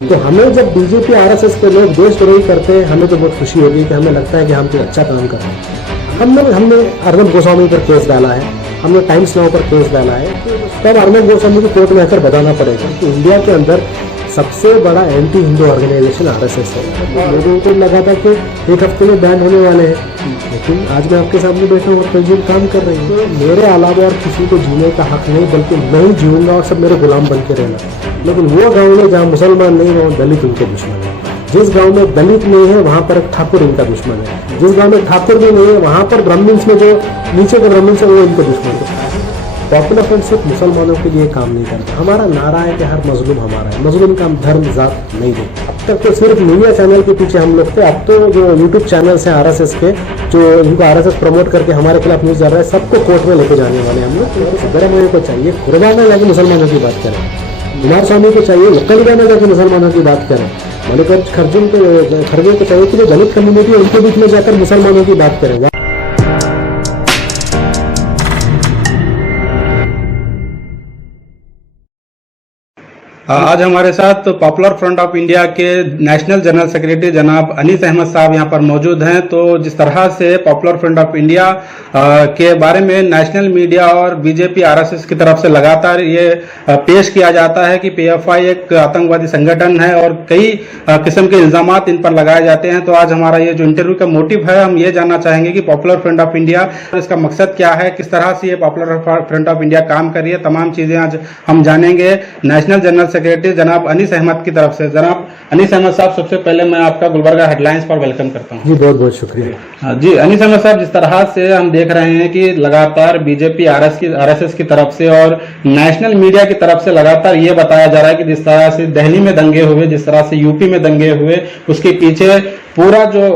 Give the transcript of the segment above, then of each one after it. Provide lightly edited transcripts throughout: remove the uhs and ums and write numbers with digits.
तो हमें जब बीजेपी आरएसएस के लोग देशद्रोही करते हैं, हमें तो बहुत खुशी होगी कि हमें लगता है कि हम कुछ अच्छा काम कर रहे हैं। हमने अर्नब गोस्वामी पर केस डाला है, हमने टाइम्स नाउ पर केस डाला है, तब अर्नब गोस्वामी को कोर्ट में आकर बताना पड़ेगा कि इंडिया के अंदर सबसे बड़ा एंटी हिंदू ऑर्गेनाइजेशन आरएसएस है। लोगों को लगा था कि एक हफ्ते में बैन होने वाले हैं, लेकिन आज मैं आपके सामने बैठा हूँ और कई काम कर रही हूँ। मेरे अलावा और किसी को जीने का हक नहीं, बल्कि मैं ही जीऊंगा और सब मेरे गुलाम बन के रहना। लेकिन वो गाँव में जहाँ मुसलमान नहीं, वहाँ दलित उनके दुश्मन है। जिस गांव में दलित नहीं है, वहाँ पर ठाकुर इनका दुश्मन है। जिस गांव में ठाकुर भी नहीं है, वहाँ पर ब्राह्मण्स में जो नीचे के ब्राह्मण्स है, वो इनके दुश्मन है। पॉपुलर फ्रंट सिर्फ मुसलमानों के लिए काम नहीं करता। हमारा नारा है कि हर मजलूम हमारा है, मजलूम का हम धर्म जात नहीं देते। अब तक तो सिर्फ मीडिया चैनल के पीछे हम लोग थे, अब तो जो यूट्यूब चैनल्स हैं आरएसएस के, जो इनको आरएसएस प्रमोट करके हमारे खिलाफ न्यूज जा रहा है, सबको कोर्ट में लेके जाने वाले हम लोग। तो गर्म होने को चाहिए, खुरबा में जाके मुसलमानों की बात करें। कुमार स्वामी को चाहिए वक्कलगा में जाकर मुसलमानों की बात करें। मल्लिकार्जुन खड़गे को चाहिए कि जो दलित कम्युनिटी है उनके बीच में जाकर मुसलमानों की बात करें। आज हमारे साथ पॉपुलर फ्रंट ऑफ इंडिया के नेशनल जनरल सेक्रेटरी जनाब अनीस अहमद साहब यहाँ पर मौजूद हैं। तो जिस तरह से पॉपुलर फ्रंट ऑफ इंडिया के बारे में नेशनल मीडिया और बीजेपी आरएसएस की तरफ से लगातार ये पेश किया जाता है कि पीएफआई एक आतंकवादी संगठन है और कई किस्म के इल्जामात इन पर लगाए जाते हैं। तो आज हमारा ये जो इंटरव्यू का मोटिव है, हम ये जानना चाहेंगे कि पॉपुलर फ्रंट ऑफ इंडिया, इसका मकसद क्या है, किस तरह से ये पॉपुलर फ्रंट ऑफ इंडिया काम कर रही है। तमाम चीजें आज हम जानेंगे नेशनल जनरल सेक्रेटरी जनाब अनीस अहमद की तरफ से। जनाब अनीस अहमद साहब, सबसे पहले मैं आपका गुलबर्गा हेडलाइंस पर वेलकम करता हूं। जी बहुत बहुत शुक्रिया। जी अनीस अहमद साहब, जिस तरह से हम देख रहे हैं कि लगातार बीजेपी आरएसएस की तरफ से और नेशनल मीडिया की तरफ से लगातार ये बताया जा रहा है कि जिस तरह से दिल्ली में दंगे हुए, जिस तरह से यूपी में दंगे हुए, उसके पीछे पूरा जो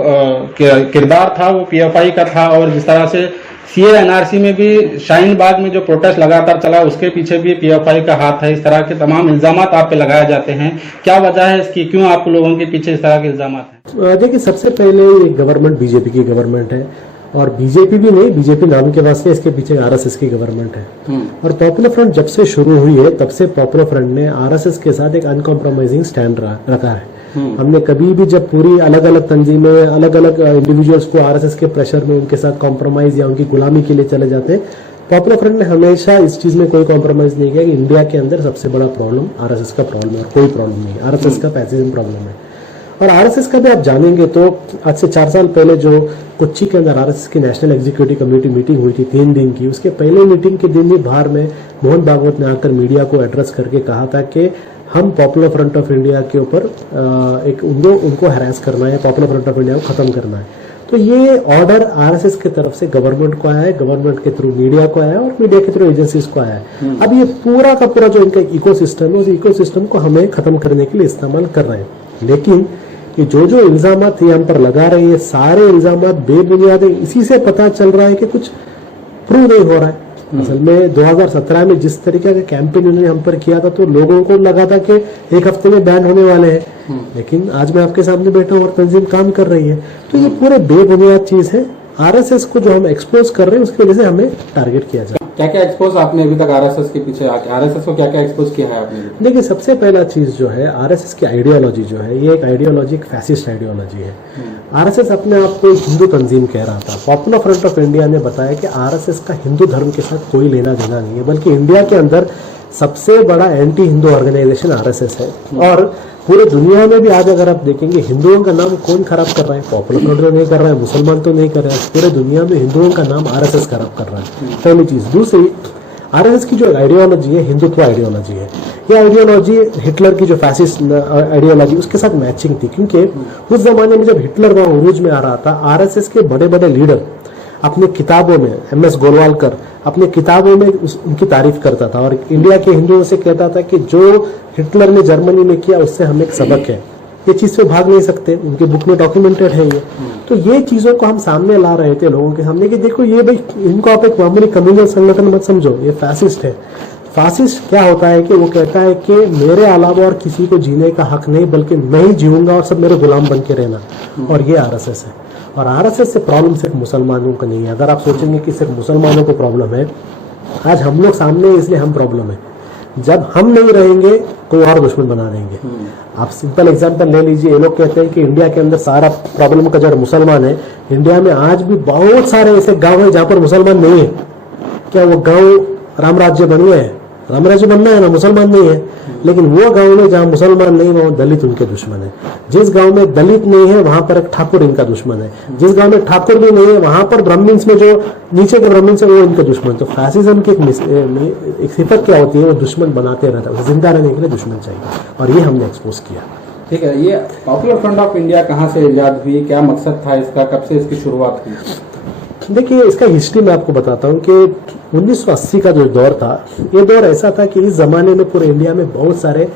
किरदार था वो पीएफआई का था। और जिस तरह से सीए एनआरसी में भी शाहीन बाग में जो प्रोटेस्ट लगातार चला, उसके पीछे भी पीएफआई का हाथ है। इस तरह के तमाम इल्जामात आप पे लगाए जाते हैं, क्या वजह है इसकी, क्यों आप लोगों के पीछे इस तरह के इल्जामात हैं? देखिए, सबसे पहले ये गवर्नमेंट बीजेपी की गवर्नमेंट है, और बीजेपी भी नहीं, बीजेपी नाम के वास्ते इसके पीछे आरएसएस की गवर्नमेंट है। और पॉपुलर फ्रंट जब से शुरू हुई है, तब से पॉपुलर फ्रंट ने आरएसएस के साथ एक अनकॉम्प्रोमाइजिंग स्टैंड रखा है। हमने कभी भी, जब पूरी अलग अलग तंजीमें, अलग अलग इंडिविजुअल्स को आरएसएस के प्रेशर में उनके साथ कॉम्प्रोमाइज या उनकी गुलामी के लिए चले जाते, पॉपुलर फ्रंट ने हमेशा इस चीज में कोई कॉम्प्रोमाइज नहीं किया कि इंडिया के अंदर सबसे बड़ा प्रॉब्लम आरएसएस का प्रॉब्लम है और कोई प्रॉब्लम नहीं। आरएसएस का पैसिज्म प्रॉब्लम है। और आरएसएस का भी आप जानेंगे तो आज से 4 साल पहले जो कोच्चि के अंदर आरएसएस की नेशनल एग्जीक्यूटिव कमेटी मीटिंग हुई थी 3 दिन की, उसके पहले मीटिंग के दिन ही बाहर में मोहन भागवत ने आकर मीडिया को एड्रेस करके कहा था कि हम पॉपुलर फ्रंट ऑफ इंडिया के ऊपर एक उनको हैरेस करना है, पॉपुलर फ्रंट ऑफ इंडिया को खत्म करना है। तो ये ऑर्डर आरएसएस की तरफ से गवर्नमेंट को आया है, गवर्नमेंट के थ्रू मीडिया को आया है और मीडिया के थ्रू एजेंसीज को आया है। अब ये पूरा का पूरा जो इनका इकोसिस्टम है, उस इकोसिस्टम को हमें खत्म करने के लिए इस्तेमाल कर रहे हैं। लेकिन ये जो इल्जामात हम पर लगा रहे हैं, सारे इल्जामात बेबुनियाद है। इसी से पता चल रहा है कि कुछ प्रूव नहीं हो रहा है। असल में 2017 में जिस तरीके का कैंपेन उन्होंने हम पर किया था, तो लोगों को लगा था कि एक हफ्ते में बैन होने वाले हैं, लेकिन आज मैं आपके सामने बैठा हूँ और तंजीम काम कर रही है। तो ये पूरे बेबुनियाद चीज है। आरएसएस को जो हम एक्सपोज कर रहे हैं, उसकी वजह से हमें टारगेट किया जाए। क्या क्या एक्सपोज आपने अभी तक आरएसएस के पीछे आके, आरएसएस को क्या क्या एक्सपोज किया है आपने? देखिए, सबसे पहला चीज जो है, आरएसएस की आइडियोलॉजी जो है, ये एक आइडियोलॉजी, एक फैसिस्ट आइडियोलॉजी है। आरएसएस अपने आप को एक हिंदू तंजीम कह रहा था। पॉपुलर फ्रंट ऑफ इंडिया ने बताया कि आरएसएस का हिंदू धर्म के साथ कोई लेना देना नहीं है, बल्कि इंडिया के अंदर सबसे बड़ा एंटी हिंदू ऑर्गेनाइजेशन आरएसएस है। और पूरे दुनिया में भी आज अगर आप देखेंगे, हिंदुओं का नाम कौन खराब कर रहा है? पॉपुलर फ्रंट तो नहीं कर रहा है, मुसलमान तो नहीं कर रहा है, पूरे दुनिया में हिंदुओं का नाम आरएसएस खराब कर रहा है। पहली चीज। दूसरी, आरएसएस की जो आइडियोलॉजी है, हिंदुत्व आइडियोलॉजी है। ये आइडियोलॉजी हिटलर की जो फैसिस्ट आइडियोलॉजी, उसके साथ मैचिंग थी। क्योंकि उस जमाने में जब हिटलर वहां उरूज में आ रहा था, आरएसएस के बड़े बड़े लीडर अपने किताबों में, एमएस गोलवालकर अपने किताबों में उनकी तारीफ करता था और इंडिया के हिंदुओं से कहता था कि जो हिटलर ने जर्मनी में किया, उससे हमें एक सबक है। ये चीज से भाग नहीं सकते, उनके बुक में डॉक्यूमेंटेड है ये। तो ये चीजों को हम सामने ला रहे थे लोगों के सामने कि देखो, ये भाई, इनको आप एक मामूली कम्युनल संगठन मत समझो, ये फैसिस्ट है। फासिस्ट क्या होता है कि वो कहता है कि मेरे अलावा और किसी को जीने का हक नहीं, बल्कि मैं ही जीऊंगा और सब मेरे गुलाम बन के रहना। और ये आरएसएस है। और आरएसएस से प्रॉब्लम सिर्फ मुसलमानों को नहीं है। अगर आप सोचेंगे कि सिर्फ मुसलमानों को प्रॉब्लम है, आज हम लोग सामने, इसलिए हम प्रॉब्लम है। जब हम नहीं रहेंगे कोई और दुश्मन बना देंगे। आप सिंपल एग्जांपल ले लीजिए, ये लोग कहते हैं कि इंडिया के अंदर सारा प्रॉब्लम का जड़ मुसलमान है। इंडिया में आज भी बहुत सारे ऐसे गांव है जहां पर मुसलमान नहीं है। क्या वो गांव राम राज्य बन गए हैं? राम राज्य बनना है ना, मुसलमान नहीं है। लेकिन वो गांव में जहां मुसलमान नहीं, वहां दलित उनके दुश्मन है। जिस गांव में दलित नहीं है वहां पर एक ठाकुर इनका दुश्मन है। जिस गांव में ठाकुर भी नहीं है वहां पर ब्राह्मण्स में जो नीचे के ब्राह्मण्स है वो इनके दुश्मन। तो फैसिज्म की एक सिफत क्या होती है, वो दुश्मन बनाते रहता है। जिंदा रहने के लिए दुश्मन चाहिए, और ये हमने एक्सपोज किया। ठीक है, ये पॉपुलर फ्रंट ऑफ इंडिया कहाँ से इजाद हुई, क्या मकसद था इसका, कब से इसकी शुरुआत हुई? देखिए, इसका हिस्ट्री मैं आपको बताता हूँ कि 1980 का जो दौर था, ये दौर ऐसा था कि इस जमाने में पूरे इंडिया में बहुत सारे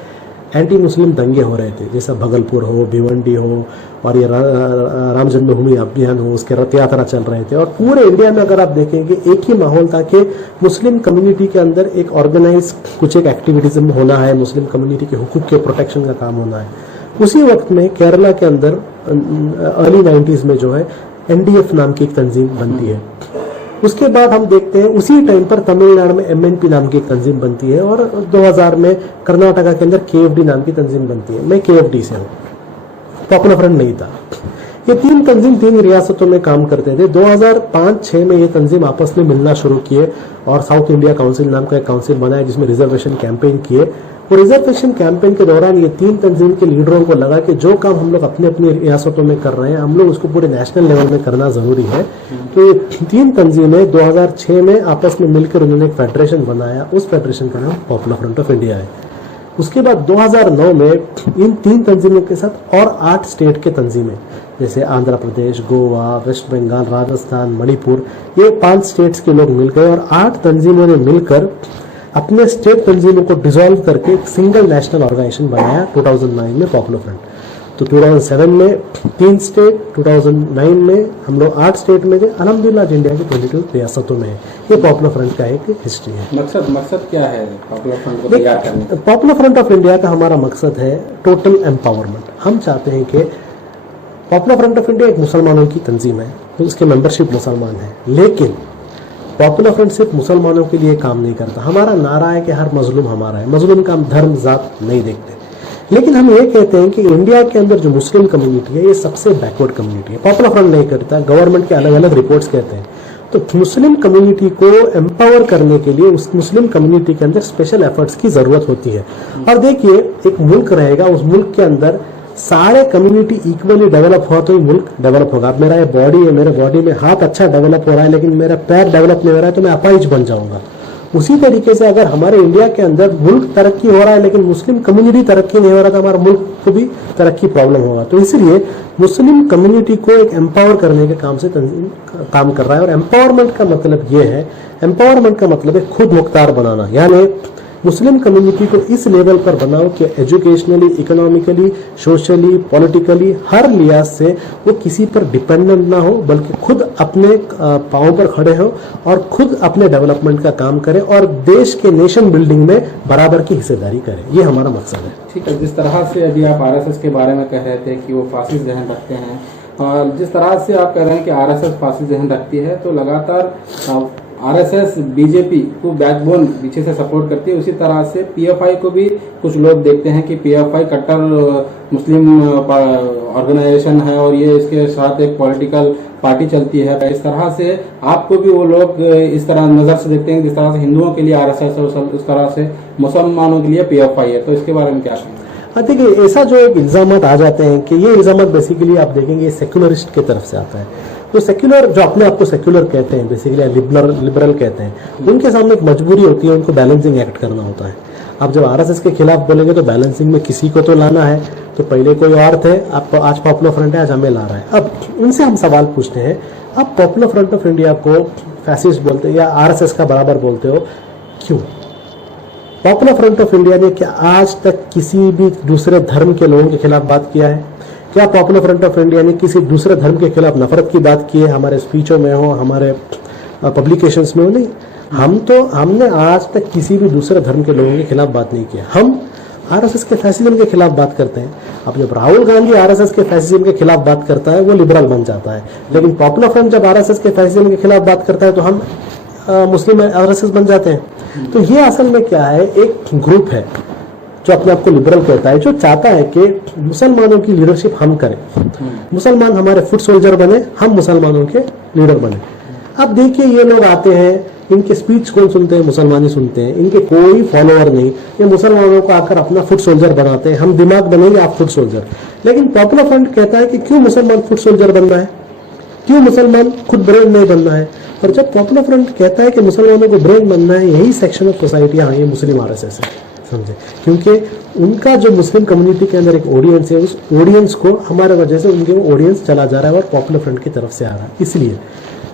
एंटी मुस्लिम दंगे हो रहे थे। जैसा भगलपुर हो, भिवंडी हो, और ये राम जन्मभूमि अभियान हो, उसके रथ यात्रा चल रहे थे। और पूरे इंडिया में अगर आप देखेंगे एक ही माहौल था कि मुस्लिम कम्युनिटी के अंदर एक ऑर्गेनाइज कुछ एक एक्टिविटीज्म होना है, मुस्लिम कम्युनिटी के हुकूक के प्रोटेक्शन का काम होना है। उसी वक्त में केरला के अंदर अर्ली 90s में जो है NDF नाम की एक तंजीम बनती है। उसके बाद हम देखते हैं उसी टाइम पर तमिलनाडु में MNP नाम की एक तंजीम बनती है, और 2000 में कर्नाटका के अंदर KFD नाम की तंजीम बनती है। मैं KFD से हूँ, पॉपुलर फ्रंट नहीं था। ये तीन तंजीम 3 रियासतों में काम करते थे। 2005-6 में ये तंजीम आपस में मिलना शुरू किए, और साउथ इंडिया काउंसिल नाम का एक काउंसिल बनाया जिसमें रिजर्वेशन कैंपेन किए। और रिजर्वेशन कैंपेन के दौरान ये 3 तंजीम के लीडरों को लगा कि जो काम हम लोग अपने अपनी रियासतों में कर रहे हैं, हम लोग उसको पूरे नेशनल लेवल में करना जरूरी है। तो ये 3 तंजीमें 2006 में आपस में मिलकर उन्होंने एक फेडरेशन बनाया। उस फेडरेशन का नाम पॉपुलर फ्रंट ऑफ इंडिया है। उसके बाद 2009 में इन 3 तंजीमों के साथ और 8 स्टेट के तंजीमें, जैसे आंध्र प्रदेश, गोवा, वेस्ट बंगाल, राजस्थान, मणिपुर, ये 5 स्टेट्स के लोग मिल गए, और 8 तंजीमों ने मिलकर अपने स्टेट तंजीमों को डिसॉल्व करके एक सिंगल नेशनल ऑर्गेनाइजेशन बनाया 2009 में, पॉपुलर फ्रंट। तो 2007 में 3 स्टेट, 2009 में हम लोग 8 स्टेट में थे। अल्हम्दुलिल्लाह इंडिया की 22 रियासतों में है। ये पॉपुलर फ्रंट का एक हिस्ट्री है। मकसद क्या है पॉपुलर फ्रंट को तैयार करने का? पॉपुलर फ्रंट ऑफ इंडिया का हमारा मकसद है टोटल एम्पावरमेंट। हम चाहते हैं कि पॉपुलर फ्रंट ऑफ इंडिया एक मुसलमानों की तंजीम है, तो उसके मेंबरशिप मुसलमान है, लेकिन पॉपुलर फ्रंट सिर्फ मुसलमानों के लिए काम नहीं करता। हमारा नारा है कि हर मजलूम हमारा है। मजलूम का हम धर्म जात नहीं देखते, लेकिन हम ये कहते हैं कि इंडिया के अंदर जो मुस्लिम कम्युनिटी है ये सबसे बैकवर्ड कम्युनिटी है। पॉपुलर फ्रंट नहीं करता, गवर्नमेंट के अलग अलग रिपोर्ट्स कहते हैं। तो मुस्लिम कम्युनिटी को एम्पावर करने के लिए उस मुस्लिम कम्युनिटी के अंदर स्पेशल एफर्ट्स की जरूरत होती है। और देखिए, एक मुल्क रहेगा, उस मुल्क के अंदर सारे कम्युनिटी इक्वली डेवलप हुआ तो ही मुल्क डेवलप होगा। अब मेरा ये बॉडी है, मेरे बॉडी में हाथ अच्छा डेवलप हो रहा है, लेकिन मेरा पैर डेवलप नहीं हो रहा है, तो मैं अपाहिज बन जाऊंगा। उसी तरीके से अगर हमारे इंडिया के अंदर मुल्क तरक्की हो रहा है लेकिन मुस्लिम कम्युनिटी तरक्की नहीं हो रहा, तो हमारा मुल्क को भी तरक्की प्रॉब्लम होगा। तो इसलिए मुस्लिम कम्युनिटी को एक एम्पावर करने के काम से काम कर रहा है। और एम्पावरमेंट का मतलब ये है, एम्पावरमेंट का मतलब है खुद मुख्तार बनाना, यानी मुस्लिम कम्युनिटी को इस लेवल पर बनाओ कि एजुकेशनली, इकोनॉमिकली, सोशली, पॉलिटिकली हर लिहाज से वो किसी पर डिपेंडेंट ना हो, बल्कि खुद अपने पांव पर खड़े हो और खुद अपने डेवलपमेंट का काम करे और देश के नेशन बिल्डिंग में बराबर की हिस्सेदारी करे। ये हमारा मकसद है। ठीक है, जिस तरह से अभी आप आरएसएस के बारे में कह रहे थे कि वो फासिस्ट जहन रखते हैं, और जिस तरह से आप कह रहे हैं कि आरएसएस फासिस्ट जहन रखती है, तो लगातार आरएसएस बीजेपी को बैकबोन पीछे से सपोर्ट करती है, उसी तरह से पीएफआई को भी कुछ लोग देखते हैं कि पीएफआई कट्टर मुस्लिम ऑर्गेनाइजेशन है और ये इसके साथ एक पॉलिटिकल पार्टी चलती है। इस तरह से आपको भी वो लोग इस तरह नजर से देखते हैं, जिस तरह से हिंदुओं के लिए आरएसएस है उस तरह से मुसलमानों के लिए पीएफआई है। तो इसके बारे में क्या कहेंगे? देखिए, ऐसा जो एक इल्जाम आ जाते हैं कि ये इल्जाम बेसिकली आप देखेंगे सेक्युलरिस्ट की तरफ से आता है। तो सेक्युलर जो अपने आप को सेक्युलर कहते हैं, बेसिकली लिबरल कहते हैं, उनके सामने एक मजबूरी होती है, उनको बैलेंसिंग एक्ट करना होता है। आप जब आरएसएस के खिलाफ बोलेंगे तो बैलेंसिंग में किसी को तो लाना है। तो पहले कोई और थे, आप आज पॉपुलर फ्रंट है, आज हमें ला रहा है। अब उनसे हम सवाल पूछते हैं, आप पॉपुलर फ्रंट ऑफ इंडिया को फैसिस्ट बोलते हैं या आरएसएस का बराबर बोलते हो, क्यों? पॉपुलर फ्रंट ऑफ इंडिया ने क्या आज तक किसी भी दूसरे धर्म के लोगों के खिलाफ बात किया है? क्या पॉपुलर फ्रंट ऑफ इंडिया ने किसी दूसरे धर्म के खिलाफ नफरत की बात की है? हमारे स्पीचों में हो, हमारे पब्लिकेशंस में हो? नहीं। हमने आज तक किसी भी दूसरे धर्म के लोगों के खिलाफ बात नहीं किया। हम आरएसएस के फैसिज्म के खिलाफ बात करते हैं। अब जब राहुल गांधी आरएसएस के फैसिज्म के खिलाफ बात करता है, वो लिबरल बन जाता है, लेकिन पॉपुलर फ्रंट जब आरएसएस के फैसिज्म के खिलाफ बात करता है तो हम मुस्लिम आरएसएस बन जाते हैं। तो ये असल में क्या है, एक ग्रुप है जो अपने आप को लिबरल कहता है, जो चाहता है कि मुसलमानों की लीडरशिप हम करें, मुसलमान हमारे फुट सोल्जर बने, हम मुसलमानों के लीडर बने। अब देखिए ये लोग आते हैं, इनके स्पीच कौन सुनते हैं? मुसलमान ही सुनते हैं, इनके कोई फॉलोअर नहीं, ये मुसलमानों को आकर अपना फुट सोल्जर बनाते हैं, हम दिमाग बनेंगे आप फुट सोल्जर। लेकिन पॉपुलर फ्रंट कहता है कि क्यों मुसलमान फुट सोल्जर बनना है, क्यों मुसलमान खुद ब्रेन नहीं बनना है? और जब पॉपुलर फ्रंट कहता है कि मुसलमानों को ब्रेन बनना है, यही सेक्शन ऑफ सोसाइटी, हाँ ये मुस्लिम आरएसएस है, समझे, क्योंकि उनका जो मुस्लिम कम्युनिटी के अंदर एक ऑडियंस है, उस ऑडियंस को हमारे वजह से उनके ऑडियंस चला जा रहा है और पॉपुलर फ्रंट की तरफ से आ रहा है। इसलिए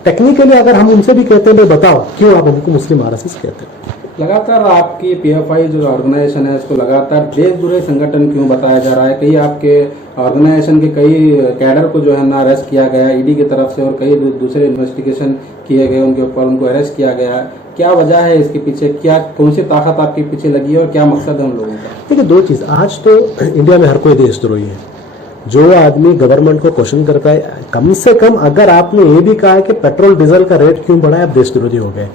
टेक्निकली अगर हम उनसे भी कहते हैं भाई बताओ क्यों आप हमको मुस्लिम आरएसएस कहते हैं, लगातार आपकी पीएफआई जो ऑर्गेनाइजेशन है उसको लगातार देशद्रोही संगठन क्यों बताया जा रहा है? कई आपके ऑर्गेनाइजेशन के कई कैडर को जो है ना अरेस्ट किया गया ईडी की तरफ से, और कई दूसरे इन्वेस्टिगेशन किए गए उनके ऊपर, उनको अरेस्ट किया गया। क्या वजह है इसके पीछे? क्या कौन सी ताकत आपके पीछे लगी है और क्या मकसद है उन लोगों का? देखिए दो चीज, आज तो इंडिया में हर कोई देशद्रोही है। जो आदमी गवर्नमेंट को क्वेश्चन करता है, कम से कम अगर आपने ये भी कहा कि पेट्रोल डीजल का रेट क्यों बढ़ा है, आप देशद्रोही हो गए।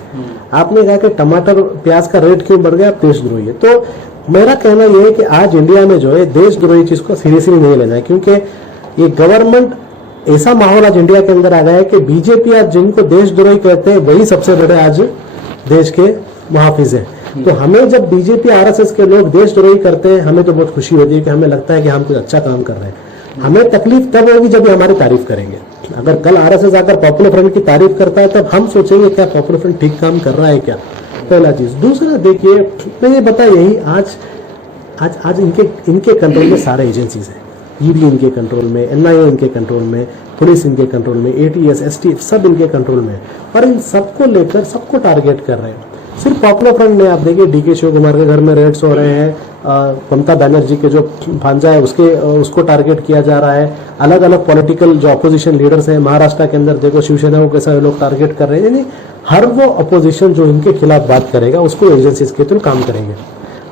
आपने कहा कि टमाटर प्याज का रेट क्यों बढ़ गया, आप देशद्रोही है। तो मेरा कहना यह है कि आज इंडिया में जो है देशद्रोही चीज को सीरियसली नहीं लेना है, क्योंकि ये गवर्नमेंट ऐसा माहौल आज इंडिया के अंदर आ गया है कि बीजेपी आज जिनको देशद्रोही कहते हैं वही सबसे बड़े आज देश के मुहाफिज है। तो हमें जब बीजेपी आरएसएस के लोग देशद्रोही करते हैं, हमें तो बहुत खुशी होती है कि हमें लगता है कि हम कुछ अच्छा काम कर रहे हैं। हमें तकलीफ तब होगी जब ये हमारी तारीफ करेंगे। अगर कल आरएसएस आकर पॉपुलर फ्रंट की तारीफ करता है तब हम सोचेंगे क्या पॉपुलर फ्रंट ठीक काम कर रहा है क्या, पहला चीज। दूसरा देखिए, मैंने बताया यही, आज इनके कंट्रोल में सारे एजेंसीज हैं, ईडी इनके कंट्रोल में, एनआईए इनके कंट्रोल में, पुलिस इनके कंट्रोल में, एटीएस, एसटीएफ सब इनके कंट्रोल में, और इन सबको लेकर सबको टारगेट कर रहे हैं। सिर्फ पॉपुलर फ्रंट ने, आप देखिए डीके शिव कुमार के घर में रेड्स हो रहे हैं, ममता बनर्जी के जो भांजा है उसको टारगेट किया जा रहा है। अलग अलग पॉलिटिकल जो अपोजिशन लीडर्स हैं महाराष्ट्र के अंदर देखो, शिवसेना को कैसा लोग टारगेट कर रहे हैं। यानी हर वो अपोजिशन जो इनके खिलाफ बात करेगा उसको एजेंसीज के थ्रू काम करेंगे।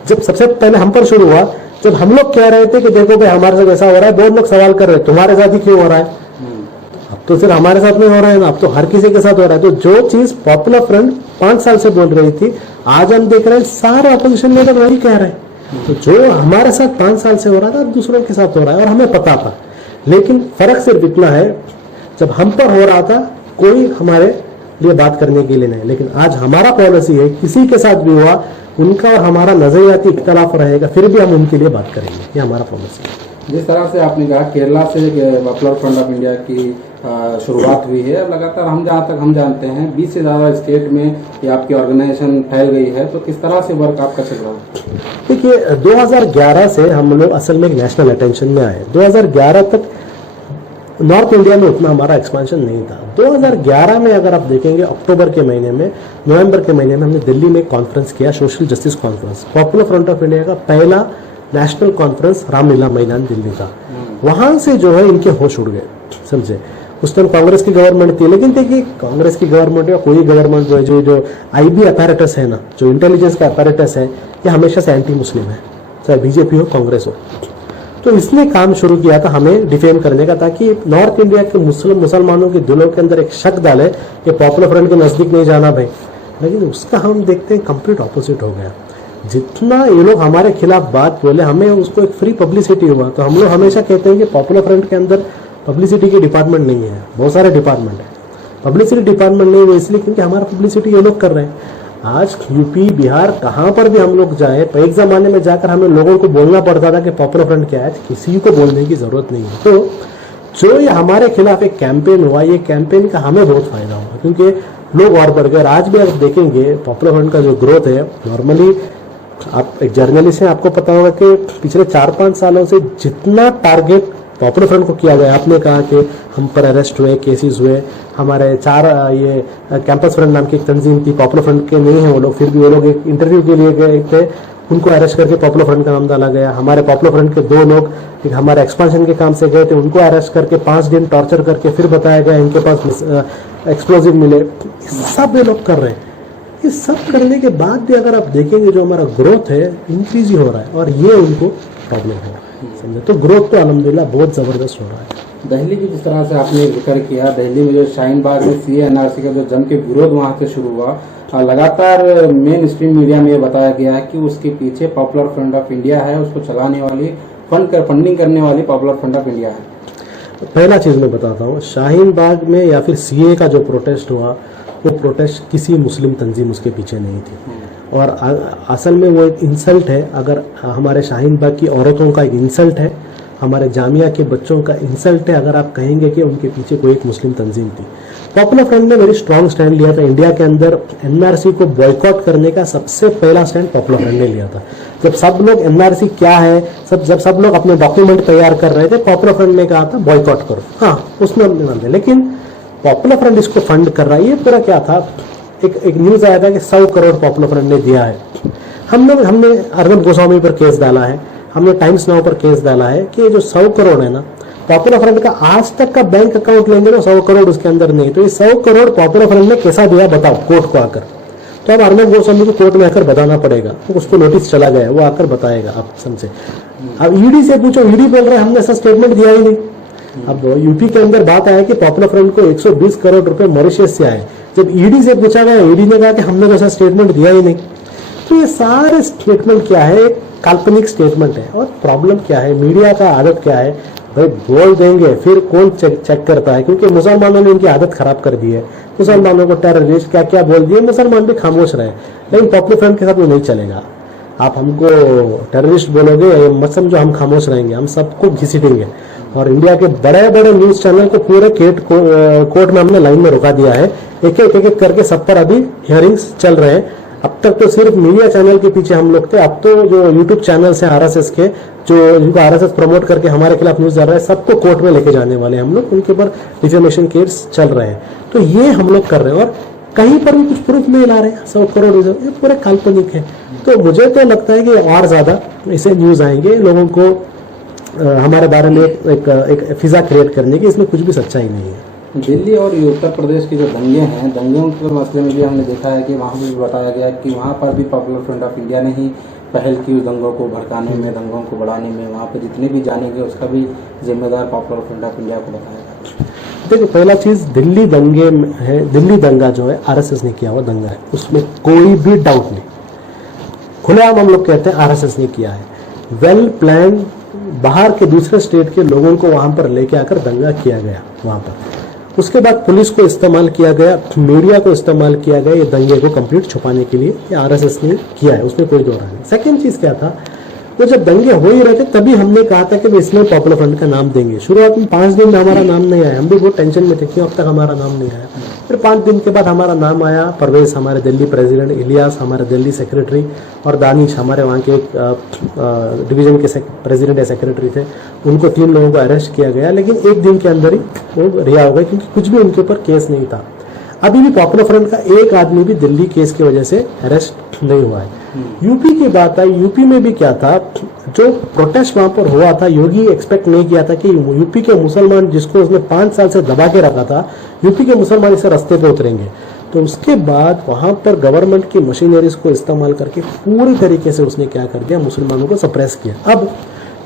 जब सबसे पहले हम पर शुरू हुआ, जब हम लोग कह रहे थे कि देखो भाई हमारे साथ ऐसा हो रहा है, बहुत लोग सवाल कर रहे हैं तुम्हारे साथ ही क्यों हो रहा है, अब तो सिर्फ हमारे साथ नहीं हो रहा है ना, अब तो हर किसी के साथ हो रहा है। तो जो चीज पॉपुलर फ्रंट 5 साल से बोल रही थी, आज हम देख रहे हैं सारे अपोजिशन लीडर वही कह रहे हैं। तो जो हमारे साथ 5 साल से हो रहा था, अब दूसरों के साथ हो रहा है, और हमें पता था। लेकिन फर्क सिर्फ इतना है, जब हम पर हो रहा था कोई हमारे लिए बात करने के लिए नहीं, लेकिन आज हमारा पॉलिसी है किसी के साथ भी हुआ उनका और हमारा नजरियाती इख्तलाफ रहेगा, फिर भी हम उनके लिए बात करेंगे, ये हमारा पॉलिसी है। जिस तरह से आपने कहा केरला से पॉपुलर फ्रंट ऑफ इंडिया की शुरुआत हुई है, लगातार हम जहाँ तक हम जानते हैं 20 से ज़्यादा स्टेट में ये आपकी ऑर्गेनाइजेशन फैल गई है, तो किस तरह से वर्क आपका चल रहा है? देखिए 2011 से हम लोग असल में एक नेशनल अटेंशन में आए। 2011 तक नॉर्थ इंडिया में उतना हमारा एक्सपेंशन नहीं था। 2011 में अगर आप देखेंगे अक्टूबर के महीने में, नवंबर के महीने में हमने दिल्ली में कॉन्फ्रेंस किया, social justice conference, popular front of India का पहला नेशनल कॉन्फ्रेंस रामलीला मैदान दिल्ली का। वहां से जो है इनके होश उड़ गए, समझे। उस टाइम कांग्रेस की गवर्नमेंट थी, लेकिन देखिए कांग्रेस की गवर्नमेंट या कोई गवर्नमेंट जो है, जो आईबी अपैरेटस है ना, जो इंटेलिजेंस का अपैरेटस है, ये हमेशा से एंटी मुस्लिम है, चाहे बीजेपी हो कांग्रेस हो। तो इसने काम शुरू किया था हमें डिफेम करने का, ताकि नॉर्थ इंडिया के मुसलमानों के दिलों के अंदर एक शक डाले कि पॉपुलर फ्रंट के नजदीक नहीं जाना भाई। लेकिन उसका हम देखते हैं कंप्लीट ऑपोजिट हो गया। जितना ये लोग हमारे खिलाफ बात बोले, हमें उसको एक फ्री पब्लिसिटी हुआ। तो हम लोग हमेशा कहते हैं कि पॉपुलर फ्रंट के अंदर पब्लिसिटी के डिपार्टमेंट नहीं है, बहुत सारे डिपार्टमेंट है। पब्लिसिटी डिपार्टमेंट नहीं है इसलिए क्योंकि हमारा पब्लिसिटी ये लोग कर रहे हैं। आज यूपी बिहार कहाँ पर भी हम लोग जाए, एक जमाने में जाकर हमें लोगों को बोलना पड़ता था कि पॉपुलर फ्रंट क्या है, किसी को बोलने की जरूरत नहीं है। तो जो ये हमारे खिलाफ एक कैंपेन हुआ, ये कैंपेन का हमें बहुत फायदा हुआ, क्योंकि लोग और बढ़ गए। आज भी आप देखेंगे पॉपुलर फ्रंट का जो ग्रोथ है, नॉर्मली आप एक जर्नलिस्ट हैं, आपको पता होगा कि पिछले 4-5 सालों से जितना टारगेट पॉपुलर फ्रंट को किया गया, आपने कहा कि हम पर अरेस्ट हुए, केसेस हुए, हमारे 4 ये कैंपस फ्रंट नाम की एक तंजीम थी, पॉपुलर फ्रंट के नहीं है वो लोग, फिर भी वो लोग एक इंटरव्यू के लिए गए थे, उनको अरेस्ट करके पॉपुलर फ्रंट का नाम डाला गया। हमारे पॉपुलर फ्रंट के 2 लोग एक हमारे एक्सपांशन के काम से गए थे, उनको अरेस्ट करके 5 दिन टॉर्चर करके फिर बताया गया इनके पास एक्सप्लोजिव मिले। सब ये लोग कर रहे हैं। ये सब करने के बाद भी अगर आप देखेंगे जो हमारा ग्रोथ है इंक्रीज ही हो रहा है, और ये उनको प्रॉब्लम हो रहा है, समझे। तो ग्रोथ तो अल्हम्दुलिल्लाह बहुत जबरदस्त हो रहा है। दिल्ली की जिस तरह से आपने जिक्र किया, दिल्ली में जो शाहीन बाग में CA NRC का जो जम के विरोध वहां से शुरू हुआ, लगातार मेन स्ट्रीम मीडिया में ये बताया गया है कि उसके पीछे पॉपुलर फ्रंट ऑफ इंडिया है, उसको चलाने वाली फंडिंग करने वाली पॉपुलर फ्रंट ऑफ इंडिया है। पहला चीज मैं बताता हूँ, शाहीन बाग में या फिर सीए का जो प्रोटेस्ट हुआ, वो प्रोटेस्ट किसी मुस्लिम तंजीम उसके पीछे नहीं थी। और असल में वो एक इंसल्ट है, अगर हमारे शाहीन बाग की औरतों का एक इंसल्ट है, हमारे जामिया के बच्चों का इंसल्ट है अगर आप कहेंगे कि उनके पीछे कोई एक मुस्लिम तंजीम थी। पॉपुलर फ्रंट ने वेरी स्ट्रांग स्टैंड लिया था। इंडिया के अंदर एनआरसी को बॉयकॉट करने का सबसे पहला स्टैंड पॉपुलर फ्रंट ने लिया था। जब सब लोग एनआरसी क्या है, जब सब लोग अपने डॉक्यूमेंट तैयार कर रहे थे, पॉपुलर फ्रंट ने कहा था बॉयकॉट करो। हाँ, उसमें हमने मान लिया, लेकिन पॉपुलर फ्रंट इसको फंड कर रहा है। ये पूरा क्या था, एक न्यूज आया था कि 100 करोड़ पॉपुलर फ्रंट ने दिया है। हमने अरविंद गोस्वामी पर केस डाला है, हमने टाइम्स नाउ पर केस डाला है कि जो 100 करोड़ है ना, पॉपुलर फ्रंट का आज तक का बैंक अकाउंट लेंगे ना, 100 करोड़ उसके अंदर नहीं। तो ये 100 करोड़ पॉपुलर फ्रंट ने कैसा दिया बताओ कोर्ट को आकर। तो अब अरविंद गोस्वामी को कोर्ट में आकर बताना पड़ेगा, तो उसको नोटिस चला गया, वो आकर बताएगा आप समझे। अब ईडी से पूछो, ईडी बोल रहे हैं हमने ऐसा स्टेटमेंट दिया ही नहीं। अब यूपी के अंदर बात आया कि पॉपुलर फ्रंट को 120 करोड़ रुपए मॉरिशस से आए। जब ईडी से पूछा गया, ईडी ने कहा कि हमने तो ऐसा स्टेटमेंट दिया ही नहीं। तो ये सारे स्टेटमेंट क्या है, काल्पनिक स्टेटमेंट है। और प्रॉब्लम क्या है, मीडिया का आदत क्या है, भाई बोल देंगे फिर कौन चेक करता है, क्योंकि मुसलमानों ने उनकी आदत खराब कर दी है। मुसलमानों को टेररिस्ट क्या क्या बोल दिए, मुसलमान भी खामोश रहे। लेकिन पॉपुलर फ्रंट के साथ वो नहीं चलेगा। आप हमको टेररिस्ट बोलोगे मत समझो हम खामोश रहेंगे, हम सबको घसीटेंगे। और इंडिया के बड़े बड़े न्यूज चैनल को पूरे कोर्ट में हमने लाइन में रुका दिया है। एक एक करके सब पर अभी हियरिंग्स चल रहे हैं। अब तक तो सिर्फ मीडिया चैनल के पीछे हम लोग थे, अब तो जो यूट्यूब चैनल्स हैं आरएसएस के, जो जिनको आरएसएस प्रमोट करके हमारे खिलाफ न्यूज डाल रहे हैं, सबको कोर्ट में लेके जाने वाले हम लोग। उनके ऊपर डिफेमेशन केस चल रहे हैं। तो ये हम लोग कर रहे हैं और कहीं पर भी कुछ प्रूफ नहीं ला रहे हैं। 100 करोड़ ये पूरे काल्पनिक है। तो मुझे तो लगता है कि और ज्यादा ऐसे न्यूज आएंगे लोगों को हमारे बारे में एक फिजा क्रिएट करने की। इसमें कुछ भी सच्चाई नहीं है। दिल्ली और उत्तर प्रदेश के जो दंगे हैं, दंगों के मसले में भी हमने देखा है कि वहाँ भी बताया गया कि वहाँ पर भी पॉपुलर फ्रंट ऑफ इंडिया ने ही पहल की उस दंगों को भड़काने में, दंगों को बढ़ाने में। वहाँ पे जितने भी जाने गए उसका भी जिम्मेदार पॉपुलर फ्रंट ऑफ इंडिया को बताया गया। देखो, पहला चीज दिल्ली दंगे है, दिल्ली दंगा जो है आरएसएस ने किया हुआ दंगा है, उसमें कोई भी डाउट नहीं। खुलेआम हम लोग कहते हैं आरएसएस ने किया है। वेल प्लान, बाहर के दूसरे स्टेट के लोगों को वहां पर लेके आकर दंगा किया गया वहां पर। उसके बाद पुलिस को इस्तेमाल किया गया, मीडिया को इस्तेमाल किया गया ये दंगे को कंप्लीट छुपाने के लिए। ये आरएसएस ने किया है, उसमें कोई दो राय नहीं। सेकंड चीज क्या था, वो जब दंगे हो ही रहे थे तभी हमने कहा था कि इसमें पॉपुलर फ्रंट का नाम देंगे। शुरुआत में 5 दिन में हमारा नाम नहीं आया, हम भी बहुत टेंशन में थे क्यों अब तक हमारा नाम नहीं आया। फिर 5 दिन के बाद हमारा नाम आया। परवेज हमारे दिल्ली प्रेसिडेंट, इलियास हमारे दिल्ली सेक्रेटरी और दानिश हमारे वहाँ के एक डिवीजन के प्रेसिडेंट या सेक्रेटरी थे। उनको 3 लोगों को अरेस्ट किया गया, लेकिन 1 दिन के अंदर ही वो रिहा हो गए क्योंकि कुछ भी उनके ऊपर केस नहीं था। अभी भी पॉपुलर फ्रंट का एक आदमी भी दिल्ली केस की वजह से अरेस्ट नहीं हुआ है। यूपी की बात आई, यूपी में भी क्या था, जो प्रोटेस्ट वहां पर हुआ था, योगी एक्सपेक्ट नहीं किया था कि यूपी के मुसलमान जिसको उसने 5 साल से दबा के रखा था, यूपी के मुसलमान इसे रास्ते पे उतरेंगे। तो उसके बाद वहां पर गवर्नमेंट की मशीनरीज को इस्तेमाल करके पूरी तरीके से उसने क्या कर दिया, मुसलमानों को सप्रेस किया। अब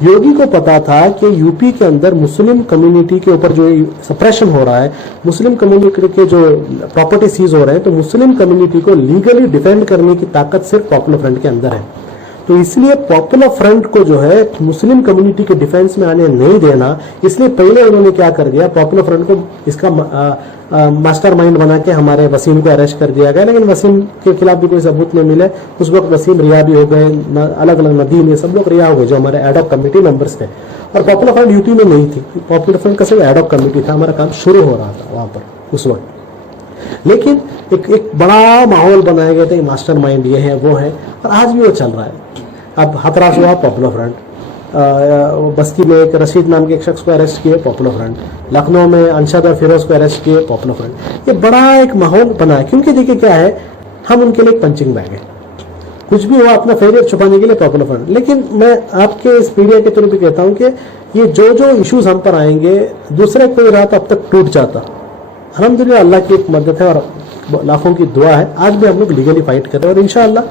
योगी को पता था कि यूपी के अंदर मुस्लिम कम्युनिटी के ऊपर जो सप्रेशन हो रहा है, मुस्लिम कम्युनिटी के जो प्रॉपर्टी सीज हो रहे हैं, तो मुस्लिम कम्युनिटी को लीगली डिफेंड करने की ताकत सिर्फ पॉपुलर फ्रंट के अंदर है। तो इसलिए पॉपुलर फ्रंट को जो है मुस्लिम कम्युनिटी के डिफेंस में आने नहीं देना, इसलिए पहले उन्होंने क्या कर दिया, पॉपुलर फ्रंट को इसका मास्टरमाइंड बना के हमारे वसीम को अरेस्ट कर दिया गया। लेकिन वसीम के खिलाफ भी कोई सबूत नहीं मिले। उस वक्त वसीम रिहा भी हो गए, अलग अलग नदीम ये सब लोग रिहा हो गए जो हमारे एडॉक कमेटी मेंबर्स थे। और पॉपुलर फ्रंट यूपी में नहीं थी, पॉपुलर फ्रंट का सिर्फ एडॉक कमेटी था, हमारा काम शुरू हो रहा था वहां पर उस वक्त। लेकिन एक बड़ा माहौल बनाया गया था, मास्टरमाइंड ये है वो है, और आज भी वो चल रहा है। अब हथरास हुआ पॉपुलर फ्रंट, बस्ती में एक रशीद नाम के एक शख्स को अरेस्ट किए पॉपुलर फ्रंट, लखनऊ में अंशाद और फिरोज को अरेस्ट किए पॉपुलर फ्रंट। ये बड़ा एक माहौल बना है, क्योंकि देखिए क्या है, हम उनके लिए एक पंचिंग बैग है। कुछ भी हुआ अपना फेलियर छुपाने के लिए पॉपुलर फ्रंट। लेकिन मैं आपके इस मीडिया के थ्रू भी कहता हूं कि ये जो इश्यूज हम पर आएंगे, दूसरे कोई रहा तो अब तक टूट जाता। अल्हम्दुलिल्लाह अल्लाह की एक मदद है और लाखों की दुआ है, आज भी हम लोग लीगली फाइट कर रहे हैं। और इंशाअल्लाह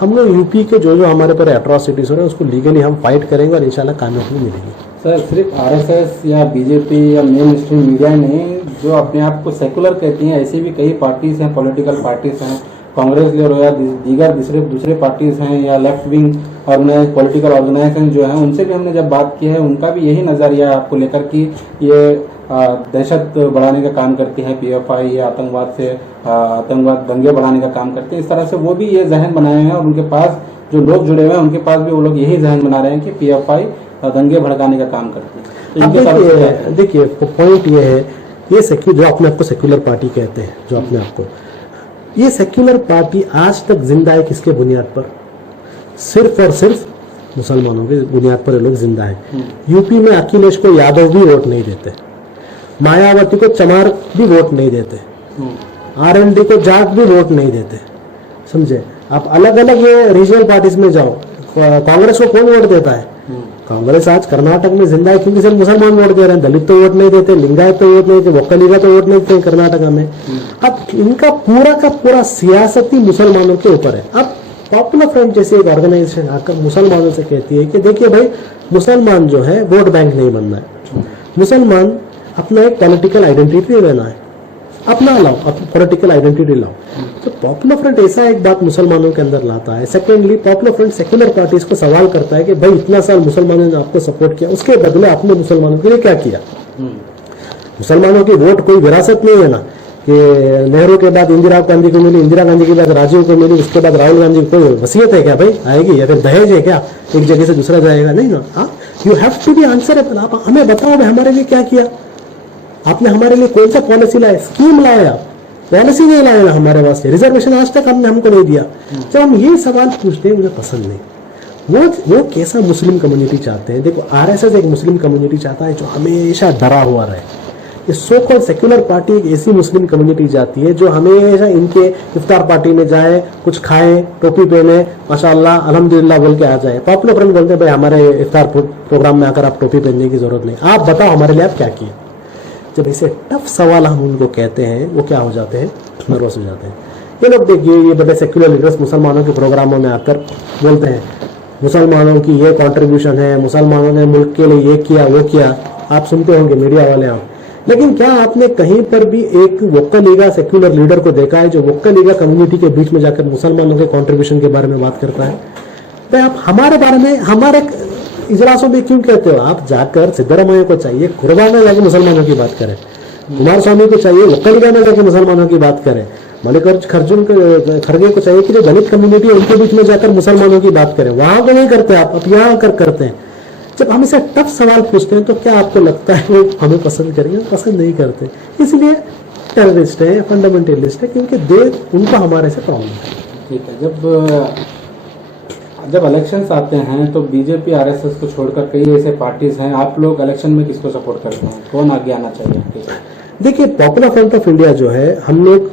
हम लोग यूपी के जो हमारे पर एट्रॉसिटीज हो रहे हैं उसको लीगली हम फाइट करेंगे और इंशाल्लाह कामयाबी मिलेगी। सर, सिर्फ आरएसएस या बीजेपी या मेन स्ट्रीम मीडिया ने जो अपने आप को सेकुलर कहती हैं, ऐसी भी कई पार्टीज हैं, पॉलिटिकल पार्टीज हैं, कांग्रेस या दीगर दूसरे पार्टीज हैं या left wing organize political organization जो हैं उनसे भी हमने जब बात की है, उनका भी यही नजरिया है आपको लेकर कि ये दहशत बढ़ाने का काम करती है पीएफआई, या आतंकवाद दंगे बढ़ाने का काम करते हैं। इस तरह से वो भी ये जहन बनाए हैं और उनके पास जो लोग जुड़े हुए हैं उनके पास भी वो लोग यही जहन बना रहे हैं कि पीएफआई दंगे भड़काने का काम करती है। अब देखिए पॉइंट ये है, ये जो अपने आपको सेक्युलर पार्टी कहते हैं, जो अपने आपको, ये सेक्युलर पार्टी आज तक जिंदा है किसके बुनियाद पर? सिर्फ और सिर्फ मुसलमानों के बुनियाद पर ये लोग जिंदा है। यूपी में अखिलेश को यादव भी वोट नहीं देते, मायावती को चमार भी वोट नहीं देते, आरएलडी को जाट भी वोट नहीं देते, समझे? आप अलग अलग रीजनल पार्टीज में जाओ, कांग्रेस को कौन वोट देता है? कांग्रेस आज कर्नाटक में जिंदा है क्योंकि सिर्फ मुसलमान वोट दे रहे हैं, दलित तो वोट नहीं देते, लिंगायत तो वोट नहीं देते, वक्कलीगा तो वोट नहीं देते कर्नाटक में। अब इनका पूरा का पूरा सियासती मुसलमानों के ऊपर है। अब पॉपुलर फ्रंट जैसी एक ऑर्गेनाइजेशन आकर मुसलमानों से कहती है कि देखिए भाई, मुसलमान जो है वोट बैंक नहीं बनना है, मुसलमान अपना एक पॉलिटिकल आइडेंटिटी लेना है, अपना लाओ, अपनी पॉलिटिकल आइडेंटिटी लाओ। तो पॉपुलर फ्रंट ऐसा एक बात मुसलमानों के अंदर लाता है। Secondly, popular front secular parties को सवाल करता है कि भाई इतना साल मुसलमानों ने आपको सपोर्ट किया, उसके बदले आपने मुसलमानों के लिए क्या किया? मुसलमानों की वोट कोई विरासत नहीं है ना, कि नेहरू के बाद इंदिरा गांधी को मिली, इंदिरा गांधी के बाद राजीव को मिली, उसके बाद राहुल गांधी को कोई वसीयत है क्या भाई आएगी, या फिर दहेज है क्या, एक जगह से दूसरा जाएगा? नहीं ना। हाँ, you have to be answerable. आप हमें बताओ भाई हमारे लिए क्या किया आपने, हमारे लिए कौन सा पॉलिसी लाया, स्कीम लाया, पॉलिसी नहीं लाया ना हमारे वास्ते, रिजर्वेशन आज तक हमने हमको नहीं दिया। जब हम ये सवाल पूछते हैं मुझे पसंद नहीं। वो कैसा मुस्लिम कम्युनिटी चाहते हैं? देखो, आरएसएस एक मुस्लिम कम्युनिटी चाहता है जो हमेशा डरा हुआ रहे। ये सो कॉल्ड सेक्युलर पार्टी एक ऐसी मुस्लिम कम्युनिटी जाती है जो हमेशा इनके इफ्तार पार्टी में जाए, कुछ खाए, टोपी पहने, माशाअल्लाह अल्हम्दुलिल्लाह बोल के आ जाए। पॉपुलर फ्रंट बोलते हैं भाई हमारे इफ्तार प्रोग्राम में आकर आप टोपी पहनने की जरूरत नहीं, आप बताओ हमारे लिए आप क्या किए। जब ऐसे टफ सवाल हम उनको कहते हैं, वो क्या हो जाते हैं, नर्वस हो जाते हैं। ये लोग देखिए, ये बड़े सेक्युलर लीडर्स मुसलमानों के प्रोग्रामों में आकर बोलते हैं मुसलमानों की ये कंट्रीब्यूशन है, मुसलमानों ने मुल्क के लिए ये किया वो किया। आप सुनते होंगे मीडिया वाले आप, लेकिन क्या आपने कहीं पर भी एक वक्कलीगा सेक्युलर लीडर को देखा है जो वक्कलीगा कम्युनिटी के बीच में जाकर मुसलमानों के कंट्रीब्यूशन के बारे में बात करता है? भाई आप हमारे बारे में हमारे इजलासों में क्यों कहते हो? आप जाकर सिद्धरामैया को चाहिए कुर्बा में जाके मुसलमानों की बात करें, कुमार स्वामी को चाहिए वक्कलीगा में जाके मुसलमानों की बात करें, मल्लिकार्जुन खड़गे को चाहिए कि जो दलित कम्युनिटी है उनके बीच में जाकर मुसलमानों की बात करें। वहां तो नहीं करते आप, अब यहाँ आकर करते हैं। जब हम इसे टफ सवाल पूछते हैं तो क्या आपको लगता है वो हमें पसंद करेंगे? पसंद नहीं करते, इसलिए टेररिस्ट है, फंडामेंटलिस्ट है, क्योंकि उनको हमारे से प्रॉब्लम है। ठीक है, जब इलेक्शंस आते हैं तो बीजेपी आरएसएस को छोड़कर कई ऐसे पार्टीज हैं, आप लोग इलेक्शन में किसको सपोर्ट करते हैं? कौन आगे आना चाहिए आपके साथ? देखिए, पॉपुलर फ्रंट ऑफ इंडिया जो है, हम लोग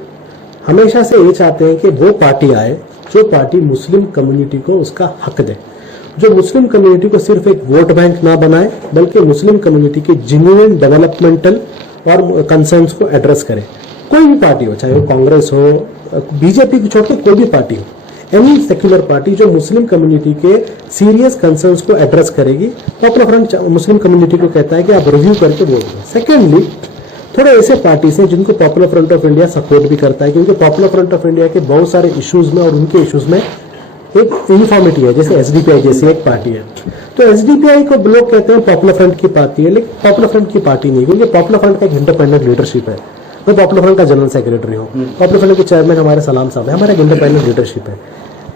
हमेशा से ये चाहते हैं कि वो पार्टी आए जो पार्टी मुस्लिम कम्युनिटी को उसका हक दे, जो मुस्लिम कम्युनिटी को सिर्फ एक वोट बैंक ना बनाए, बल्कि मुस्लिम कम्युनिटी के जेन्युइन डेवलपमेंटल और कंसर्न्स को एड्रेस करे। कोई भी पार्टी हो, चाहे वो कांग्रेस हो, बीजेपी को छोड़ के कोई भी पार्टी हो, एनी सेक्युलर पार्टी जो मुस्लिम कम्युनिटी के सीरियस कंसर्न्स को एड्रेस करेगी, पॉपुलर फ्रंट मुस्लिम कम्युनिटी को कहता है कि आप रिव्यू करके वोट दो। सेकेंडली, थोड़े ऐसे पार्टीज हैं जिनको popular front of India support भी करता है, क्योंकि पॉपुलर फ्रंट ऑफ इंडिया के बहुत सारे इश्यूज में और उनके इश्यूज में एक यूनिफॉर्मिटी है। जैसे एसडीपीआई जैसी एक पार्टी है, तो एसडीपीआई को लोग कहते हैं पॉपुलर फ्रंट की पार्टी है, लेकिन पॉपुलर फ्रंट की पार्टी नहीं, क्योंकि पॉपुलर फ्रंट का एक इंडिपेंडेंट लीडरशिप है। मैं पॉपुलर फ्रंट का जनरल सेक्रेटरी हूँ, पॉपुलर फ्रंट के चेयरमैन हमारे सलाम साहब है, हमारा एक इंडिपेंडेंट लीडरशिप है।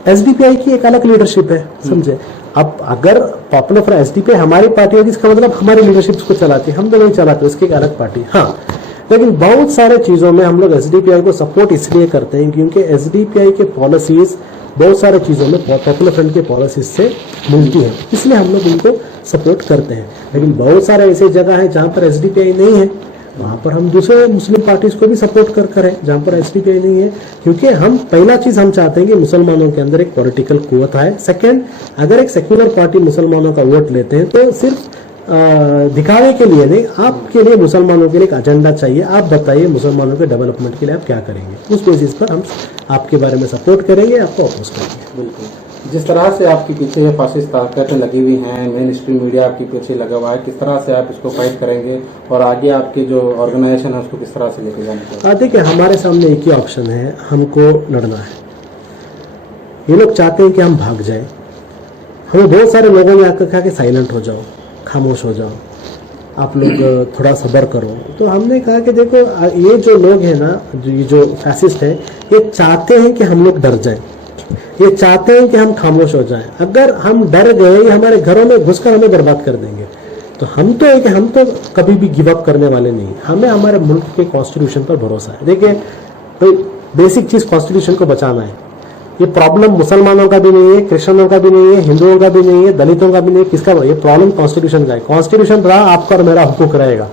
एसडीपीआई की एक अलग लीडरशिप है, समझे? अब अगर पॉपुलर फ्रंट एसडीपीआई हमारी पार्टी होगी, इसका मतलब हमारी लीडरशिप को चलाती है, हम तो नहीं चलाते, उसकी एक अलग पार्टी। हाँ, लेकिन बहुत सारे चीजों में हम लोग एसडीपीआई को सपोर्ट इसलिए करते हैं क्योंकि एसडीपीआई के पॉलिसीज बहुत सारे चीजों में पॉपुलर फ्रंट के पॉलिसीज से मिलती है, इसलिए हम लोग उनको सपोर्ट करते हैं। लेकिन बहुत सारे ऐसे जगह है जहां पर एसडीपीआई नहीं है, वहां पर हम दूसरे मुस्लिम पार्टीज को भी सपोर्ट करें जहां पर एसडीपीआई नहीं है, क्योंकि हम पहला चीज हम चाहते हैं कि मुसलमानों के अंदर एक पॉलिटिकल कुव्वत आए। सेकंड, अगर एक सेक्युलर पार्टी मुसलमानों का वोट लेते हैं तो सिर्फ दिखाने के लिए नहीं, आपके लिए मुसलमानों के लिए एक एजेंडा चाहिए। आप बताइए मुसलमानों के डेवलपमेंट के लिए आप क्या करेंगे, उस बेसिस पर हम आपके बारे में सपोर्ट करेंगे, आपको अपोज करेंगे। बिल्कुल। जिस तरह से आपके पीछे ये फासिस्ट ताकतें लगी हुई हैं, मेन स्ट्रीम मीडिया आपके पीछे लगा हुआ है, किस तरह से आप इसको फाइट करेंगे और आगे आपके जो ऑर्गेनाइजेशन है उसको किस तरह से लेके जाना चाहिए? देखिए, हमारे सामने एक ही ऑप्शन है, हमको लड़ना है। ये लोग चाहते हैं कि हम भाग जाएं। हमें बहुत सारे लोगों ने आकर कहा कि साइलेंट हो जाओ, खामोश हो जाओ, आप लोग थोड़ा सब्र करो। तो हमने कहा कि देखो ये जो लोग हैं ना, ये जो फैसिस्ट हैं, ये चाहते हैं कि हम लोग डर जाएं, ये चाहते हैं कि हम खामोश हो जाएं। अगर हम डर गए, ये हमारे घरों में घुसकर हमें बर्बाद कर देंगे। तो हम तो है कि हम तो कभी भी गिव अप करने वाले नहीं। हमें हमारे मुल्क के कॉन्स्टिट्यूशन पर भरोसा है। देखिए भाई, बेसिक चीज कॉन्स्टिट्यूशन को बचाना है। ये प्रॉब्लम मुसलमानों का भी नहीं है, क्रिश्चियनों का भी नहीं है, हिंदुओं का भी नहीं है, दलितों का भी नहीं है, किसका? ये प्रॉब्लम कॉन्स्टिट्यूशन का है। कॉन्स्टिट्यूशन रहा, आपका और मेरा हुकूक रहेगा।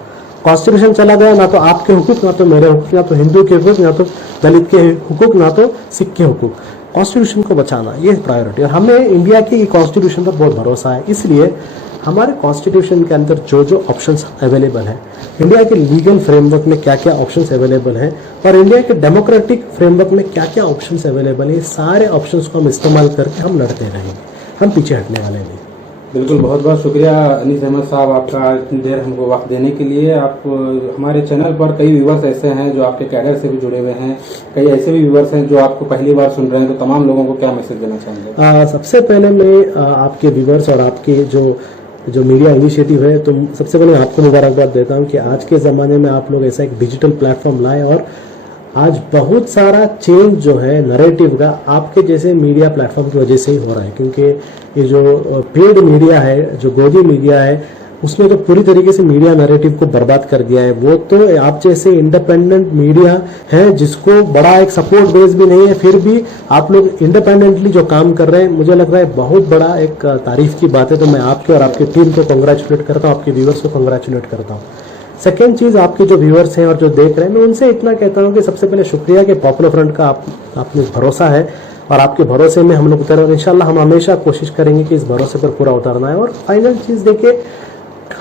कॉन्स्टिट्यूशन चला गया, ना तो आपके हुकूक, ना तो मेरे हुकूक, ना तो हिंदू के हुकूक, ना तो दलित के हुकूक, ना तो सिख के हुकूक। कॉन्स्टिट्यूशन को बचाना ये प्रायोरिटी। और हमें इंडिया की कॉन्स्टिट्यूशन पर बहुत भरोसा है। इसलिए हमारे कॉन्स्टिट्यूशन के अंदर जो जो ऑप्शंस अवेलेबल हैं, इंडिया के लीगल फ्रेमवर्क में क्या क्या ऑप्शंस अवेलेबल हैं और इंडिया के डेमोक्रेटिक फ्रेमवर्क में क्या क्या ऑप्शंस अवेलेबल हैं, सारे ऑप्शंस को हम इस्तेमाल करके हम लड़ते रहेंगे। हम पीछे हटने वाले नहीं। बिल्कुल, बहुत बहुत शुक्रिया अनीस अहमद साहब आपका इतनी देर हमको वक्त देने के लिए। आप हमारे चैनल पर कई व्यूवर्स ऐसे हैं जो आपके कैडर से भी जुड़े हुए हैं, कई ऐसे भी व्यूवर्स हैं जो आपको पहली बार सुन रहे हैं, तो तमाम लोगों को क्या मैसेज देना चाहेंगे? सबसे पहले मैं आपके व्यूवर्स और आपके जो मीडिया इनिशिएटिव है, तो सबसे पहले आपको मुबारकबाद देता हूं कि आज के ज़माने में आप लोग ऐसा एक डिजिटल प्लेटफॉर्म लाए और आज बहुत सारा चेंज जो है नैरेटिव का आपके जैसे मीडिया प्लेटफॉर्म की वजह से ही हो रहा है। क्योंकि ये जो पेड मीडिया है, जो गोदी मीडिया है, उसने तो पूरी तरीके से मीडिया नैरेटिव को बर्बाद कर दिया है। वो तो आप जैसे इंडिपेंडेंट मीडिया है जिसको बड़ा एक सपोर्ट बेस भी नहीं है, फिर भी आप लोग इंडिपेंडेंटली जो काम कर रहे हैं, मुझे लग रहा है बहुत बड़ा एक तारीफ की बात है। तो मैं आपके और आपकी टीम को कंग्रेचुलेट करता हूँ, आपके व्यूअर्स को कंग्रेचुलेट करता हूँ। सेकेंड चीज, आपके जो व्यूअर्स हैं और जो देख रहे हैं, मैं उनसे इतना कहता हूँ कि सबसे पहले शुक्रिया कि पॉपुलर फ्रंट का आपने भरोसा है और आपके भरोसे में हम लोग उतरे और इंशाल्लाह हम हमेशा कोशिश करेंगे कि इस भरोसे पर पूरा उतरना है। और फाइनल चीज देखिए,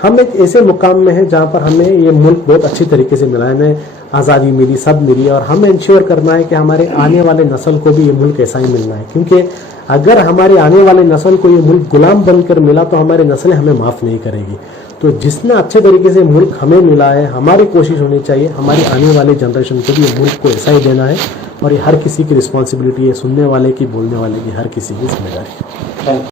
हम एक ऐसे मुकाम में हैं जहां पर हमें ये मुल्क बहुत अच्छी तरीके से मिला है, हमें आज़ादी मिली, सब मिली, और हमें इंश्योर करना है कि हमारे आने वाले नस्ल को भी ये मुल्क ऐसा ही मिलना है। क्योंकि अगर हमारे आने वाले नस्ल को ये मुल्क गुलाम बनकर मिला तो हमारी नस्लें हमें माफ़ नहीं करेगी। तो जिसने अच्छे तरीके से मुल्क हमें मिला है, हमारी कोशिश होनी चाहिए हमारी आने वाली जनरेशन को भी ये मुल्क को ऐसा ही देना है। और ये हर किसी की रिस्पॉन्सिबिलिटी है, सुनने वाले की, बोलने वाले की, हर किसी की जिम्मेदारी है।